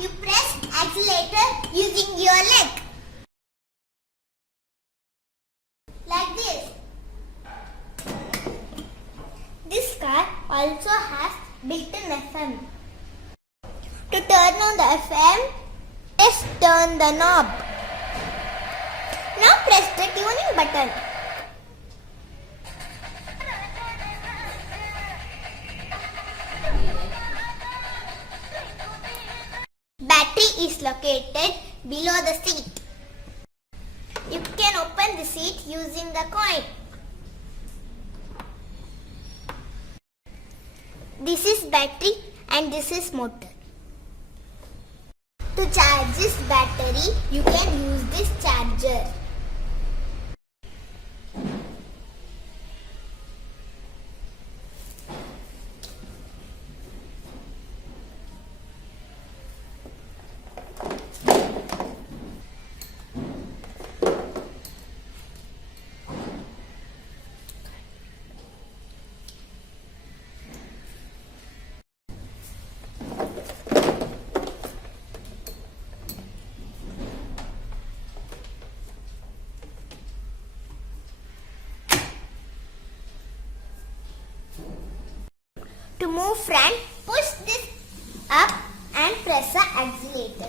you press accelerator using your leg. Like this. This car also has built-in FM. To turn on the FM, just turn the knob. Now press the tuning button. Battery is located below the seat. You can open the seat using the coin. This is battery and this is motor. To charge this battery, you can use this charger. To move front, push this up and press the accelerator.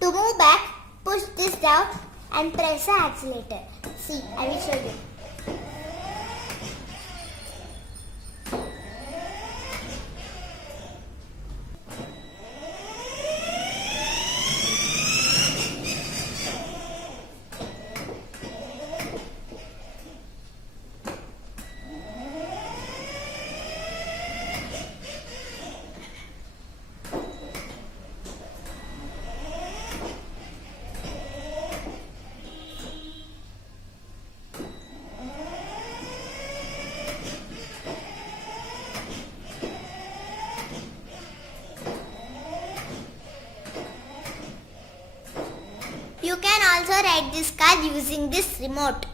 To move back, push this down and press the accelerator. See, I will show you. You can also ride this car using this remote.